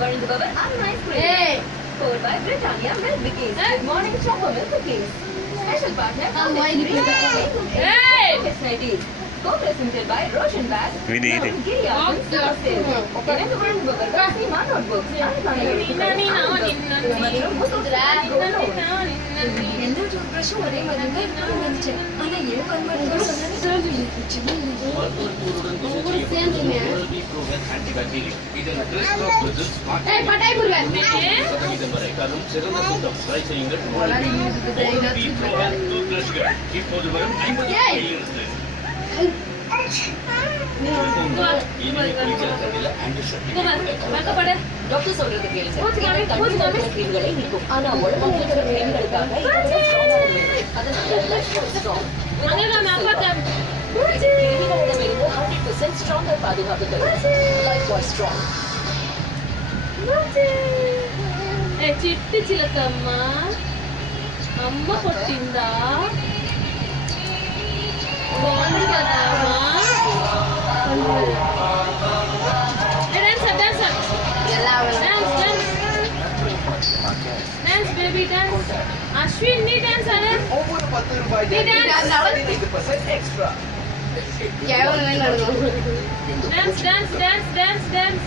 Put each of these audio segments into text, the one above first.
வழங்குபவர் Arun ice cream. Powered by Britannia Milk Bikis. Good morning choco milk cookies. Special partner co-presented by Roshan Bag. Giriya இணைந்து வழங்குபவர்கள் Seema notebooks. எல்லா tooth பிரஷும் ஒரே மாதிரி தான் நினைச்சேன். ஆனா ஏன் பர்மனன்ட் சொன்னானே ஒவ்வொரு சேர்ந்துமே பட்டாய் புருவன் டாக்டர் சொல்றது கேளுங்க. கிரீம்களை நீக்கும். ஆனா உடம்புல இருக்கிற கிரீம்களுக்காக ஸ்ட்ராங்கர் பாதுகாப்பு ஸ்ட்ராங். చిట్టి చిలకమ్మ అమ్మ కొట్టిందా బాగుంది కదా డాన్స్ బేబీ డాన్స్ అశ్విన్ నీ డాన్స్ అరే ஒவ்வொரு 10 ரூபாய் extra dance dance dance dance dance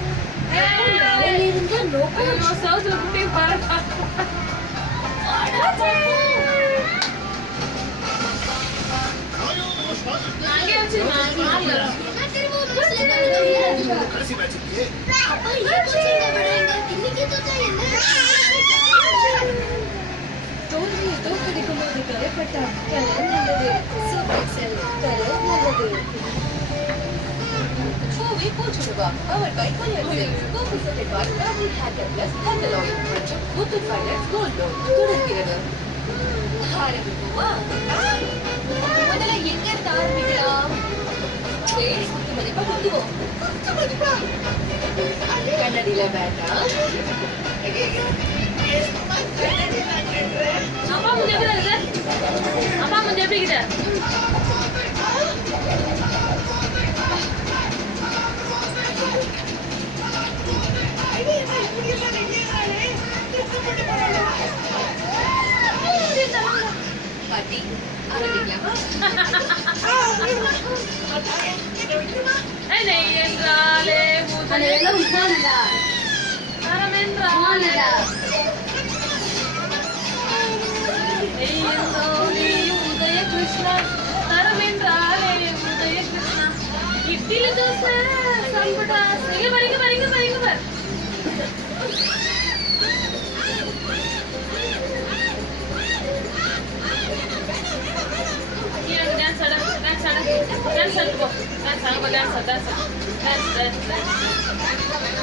south ఒకటి నాకే వచ్చింది தோல்வியை தோற்கடிக்கும் போது கரைப்பட்டால் கலர் நல்லது. சூப்பர் எக்ஸல் கலர் நல்லது. பூவை போச்சுடுவா பவர் பை கொயர்செல் கோபிசெட் by fabric hacker plus handle oil மற்றும் முத்து ஃபைனல்ஸ் கோல்ட் லோன் தொடர்கிறது. ஆரம்பிக்குமா? முதல்ல எங்க இருந்து ஆரம்பிக்கலாம்? குத்து மதிப்பா குத்துவோம். கண்ணடியில வேண்டாம். அப்பா முஞ்ச எப்படி இருக்கு? அப்பா முஞ்ச எப்படி கிட்ட? பாட்டி ஆரம்பிக்கலாமா? நெய் என்றாலே தரம் என்றாலே நெய் என்றாலே உதய கிருஷ்ணா தரம் என்றாலே உதய கிருஷ்ணா இட்லி தோசை சாப்பிட்டா இங்க பாருங்க பாருங்க பாருங்க பாரு டான்ஸ் ஆட டான்ஸ் ஆட டான்ஸ் ஆட போ டான்ஸ் ஆட டான்ஸ் டான்ஸ் டான்ஸ் டான்ஸ்